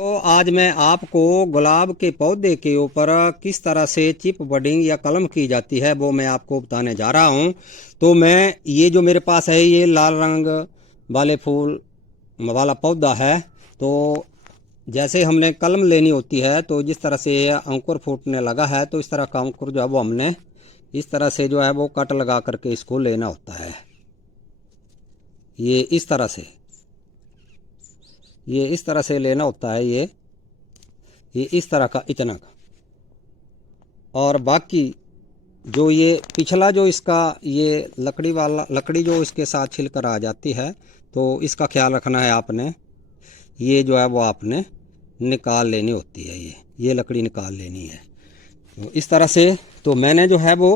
तो आज मैं आपको गुलाब के पौधे के ऊपर किस तरह से चिप बडिंग या कलम की जाती है वो मैं आपको बताने जा रहा हूं। तो मैं ये जो मेरे पास है ये लाल रंग वाले फूल वाला पौधा है। तो जैसे हमने कलम लेनी होती है तो जिस तरह से अंकुर फूटने लगा है तो इस तरह का अंकुर जो है वो हमने इस तरह से जो है वो कट लगा करके इसको लेना होता है। ये इस तरह से लेना होता है। ये इस तरह का इतना का। और बाकी जो ये पिछला जो इसका ये लकड़ी जो इसके साथ छिलकर आ जाती है तो इसका ख्याल रखना है आपने। ये जो है वो आपने निकाल लेनी होती है। ये लकड़ी निकाल लेनी है। तो इस तरह से तो मैंने जो है वो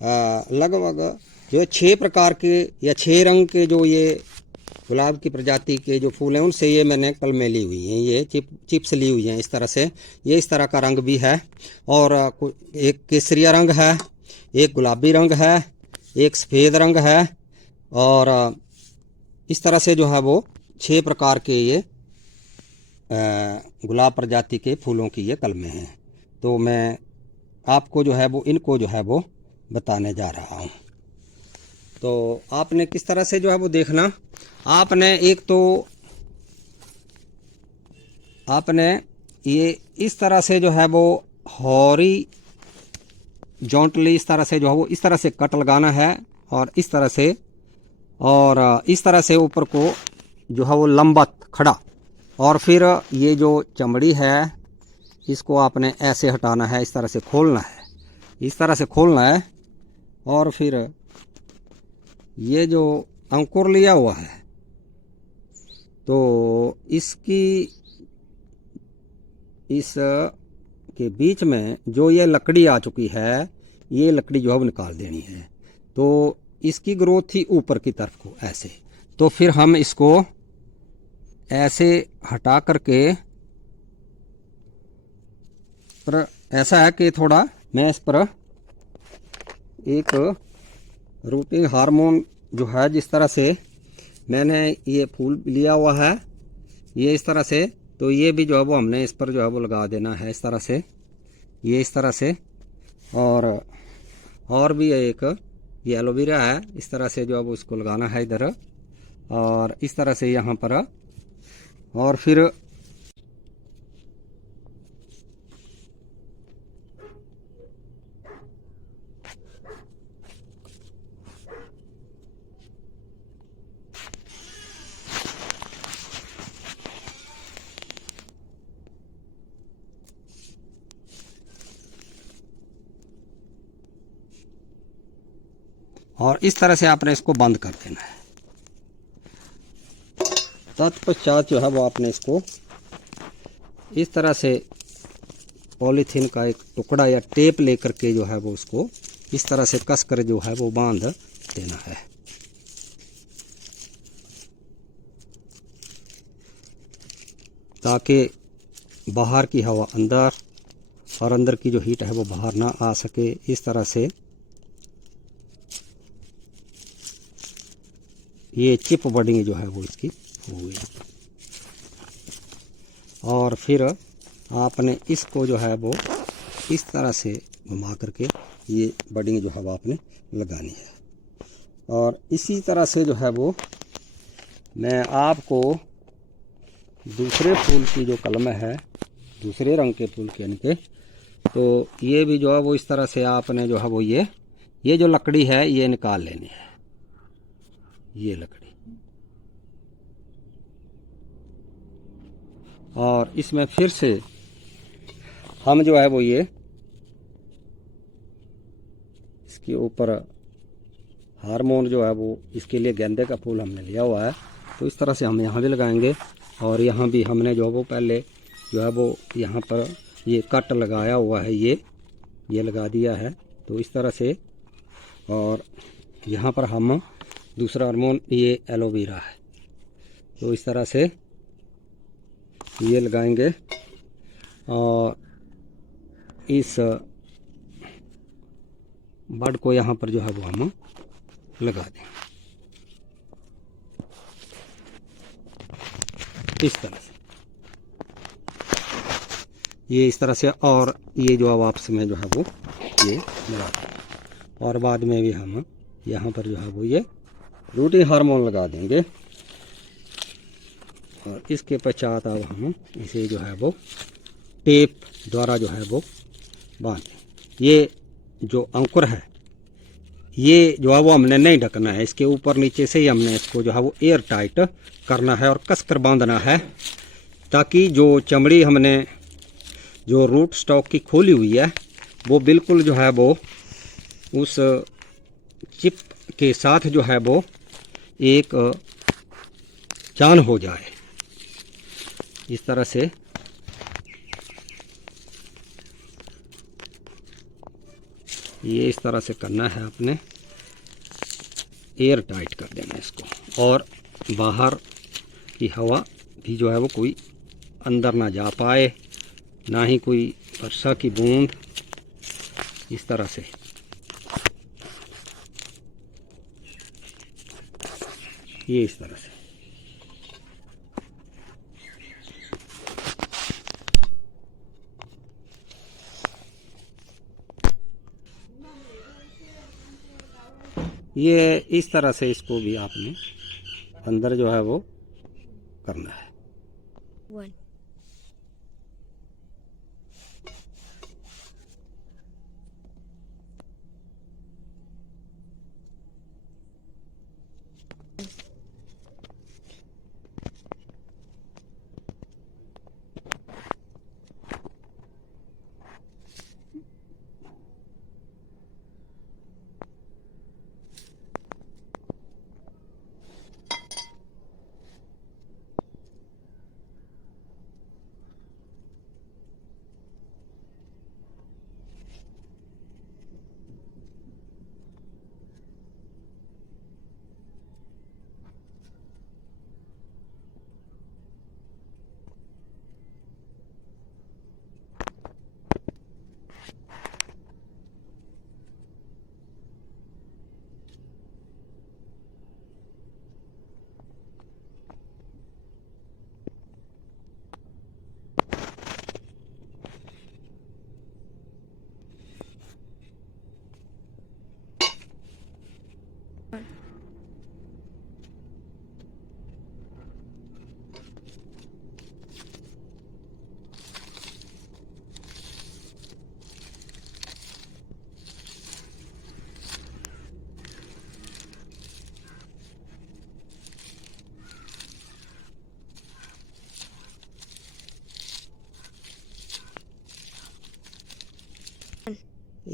लगभग जो 6 प्रकार के या 6 रंग के जो ये गुलाब की प्रजाति के जो फूल हैं उनसे ये मैंने कलमें ली हुई हैं। ये चिप्स ली हुई हैं इस तरह से। ये इस तरह का रंग भी है और एक केसरिया रंग है, एक गुलाबी रंग है, एक सफ़ेद रंग है और इस तरह से जो है वो 6 प्रकार के ये गुलाब प्रजाति के फूलों की ये कलमें हैं। तो मैं आपको जो है वो इनको जो है वो बताने जा रहा हूँ। तो आपने किस तरह से जो है वो देखना। आपने एक तो आपने ये इस तरह से जो है वो हॉरी जॉन्टली इस तरह से जो है वो इस तरह से कट लगाना है और इस तरह से ऊपर को जो है वो लंबा खड़ा। और फिर ये जो चमड़ी है इसको आपने ऐसे हटाना है, इस तरह से खोलना है, इस तरह से खोलना है। और फिर ये जो अंकुर लिया हुआ है तो इस के बीच में जो ये लकड़ी आ चुकी है ये लकड़ी जो है वो निकाल देनी है। तो इसकी ग्रोथ थी ऊपर की तरफ को ऐसे। तो फिर हम इसको ऐसे हटा करके पर ऐसा है कि थोड़ा मैं इस पर एक रूटिंग हार्मोन जो है जिस तरह से मैंने ये फूल लिया हुआ है ये इस तरह से। तो ये भी जो है वो हमने इस पर जो है वो लगा देना है इस तरह से, ये इस तरह से। और भी एक ये एलोवेरा है, इस तरह से जो है वो इसको लगाना है इधर और इस तरह से यहाँ पर। और फिर इस तरह से आपने इसको बंद कर देना है। तत्पश्चात जो है वो आपने इसको इस तरह से पॉलीथीन का एक टुकड़ा या टेप लेकर के जो है वो उसको इस तरह से कस कर जो है वो बांध देना है। ताकि बाहर की हवा अंदर और अंदर की जो हीट है वो बाहर ना आ सके। इस तरह से ये चिप बडिंग जो है वो इसकी हो गई। और फिर आपने इसको जो है वो इस तरह से घुमा करके ये बडिंग जो है वो आपने लगानी है। और इसी तरह से जो है वो मैं आपको दूसरे फूल की जो कलम है दूसरे रंग के फूल के इनके तो ये भी जो है वो इस तरह से आपने जो है वो ये जो लकड़ी है ये निकाल लेनी है। ये लकड़ी और इसमें फिर से हम जो है वो ये इसके ऊपर हार्मोन जो है वो इसके लिए गेंदे का फूल हमने लिया हुआ है तो इस तरह से हम यहाँ भी लगाएंगे। और यहाँ भी हमने जो है वो पहले जो है वो यहाँ पर ये कट लगाया हुआ है ये लगा दिया है। तो इस तरह से और यहाँ पर हम दूसरा हार्मोन ये एलोवेरा है तो इस तरह से ये लगाएंगे और इस बड को यहाँ पर जो है वो हम लगा दें इस तरह से। ये इस तरह से, और ये जो है वापस में जो है वो ये लगा देंगे। और बाद में भी हम यहाँ पर जो है वो ये रूटिंग हार्मोन लगा देंगे। और इसके पश्चात अब हम इसे जो है वो टेप द्वारा जो है वो बांध दें। ये जो अंकुर है ये जो है वो हमने नहीं ढकना है, इसके ऊपर नीचे से ही हमने इसको जो है वो एयर टाइट करना है और कसकर बांधना है, ताकि जो चमड़ी हमने जो रूट स्टॉक की खोली हुई है वो बिल्कुल जो है वो उस चिप के साथ जो है वो एक जान हो जाए। इस तरह से ये इस तरह से करना है आपने, एयर टाइट कर देना इसको, और बाहर की हवा भी जो है वो कोई अंदर ना जा पाए, ना ही कोई वर्षा की बूंद। इस तरह से ये इस तरह से ये इस तरह से इसको भी आपने अंदर जो है वो करना है।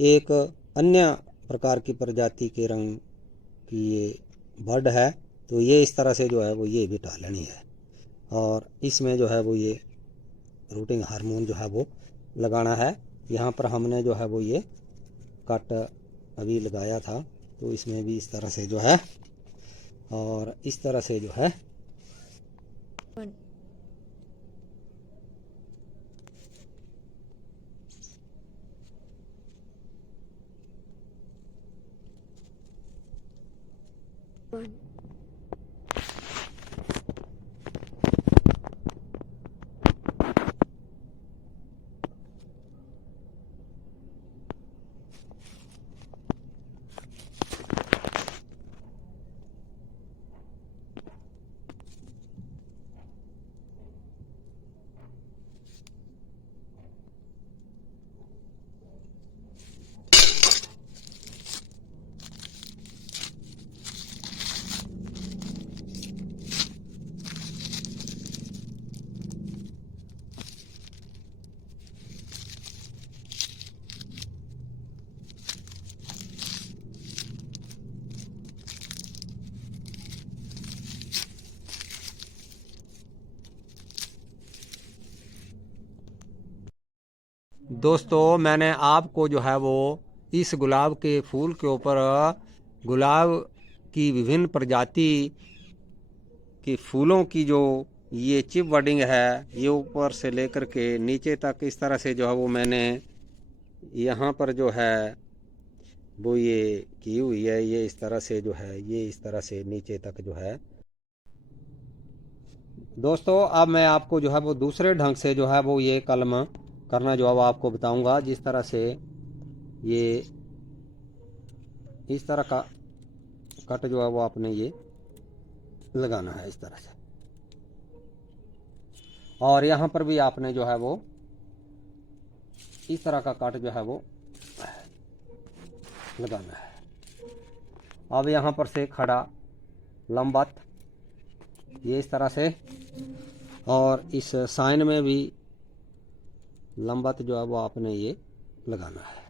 एक अन्य प्रकार की प्रजाति के रंग की ये बर्ड है, तो ये इस तरह से जो है वो ये भी टालनी है, और इसमें जो है वो ये रूटिंग हार्मोन जो है वो लगाना है। यहाँ पर हमने जो है वो ये कट अभी लगाया था, तो इसमें भी इस तरह से जो है, और इस तरह से जो है दोस्तों मैंने आपको जो है वो इस गुलाब के फूल के ऊपर गुलाब की विभिन्न प्रजाति के फूलों की जो ये चिप बडिंग है, ये ऊपर से लेकर के नीचे तक इस तरह से जो है वो मैंने यहाँ पर जो है वो ये की हुई है। ये इस तरह से जो है, ये इस तरह से नीचे तक जो है। दोस्तों अब मैं आपको जो है वो दूसरे ढंग से जो है वो ये कलम करना जो अब आपको बताऊंगा। जिस तरह से ये इस तरह का कट जो है वो आपने ये लगाना है इस तरह से, और यहाँ पर भी आपने जो है वो इस तरह का कट जो है वो लगाना है। अब यहाँ पर से खड़ा लंबत ये इस तरह से, और इस साइन में भी लंबत जो है वो आपने ये लगाना है।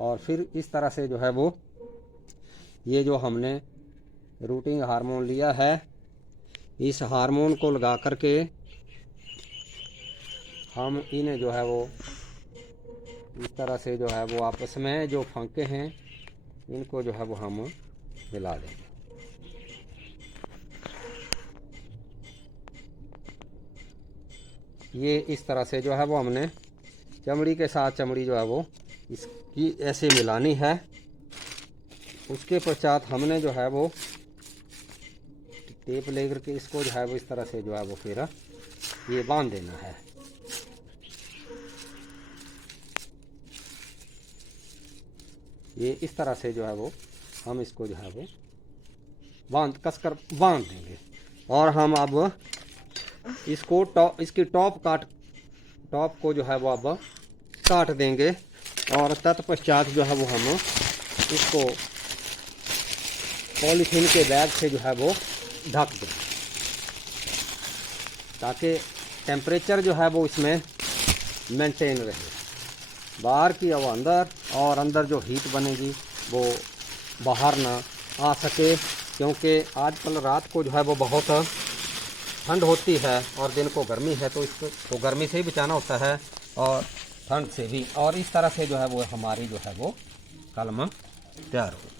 और फिर इस तरह से जो है वो ये जो हमने रूटिंग हार्मोन लिया है, इस हार्मोन को लगा करके हम इन्हें जो है वो इस तरह से जो है वो आपस में जो फंके हैं इनको जो है वो हम मिला देंगे। ये इस तरह से जो है वो हमने चमड़ी के साथ चमड़ी जो है वो इसकी ऐसे मिलानी है। उसके पश्चात हमने जो है वो टेप लेकर के इसको जो है वो इस तरह से जो है वो फिर ये बांध देना है। ये इस तरह से जो है वो हम इसको जो है वो कसकर बांध देंगे। और हम अब इसको इसकी टॉप को जो है वो अब काट देंगे, और तत्पश्चात जो है वो हम इसको पॉलीथीन के बैग से जो है वो ढक दें, ताकि टेम्परेचर जो है वो इसमें मेंटेन रहे। बाहर की हवा अंदर, और अंदर जो हीट बनेगी वो बाहर ना आ सके, क्योंकि आजकल रात को जो है वो बहुत ठंड होती है और दिन को गर्मी है, तो इसको गर्मी से ही बचाना होता है और ठंड से भी। और इस तरह से जो है वो हमारी जो है वो कलम तैयार हो।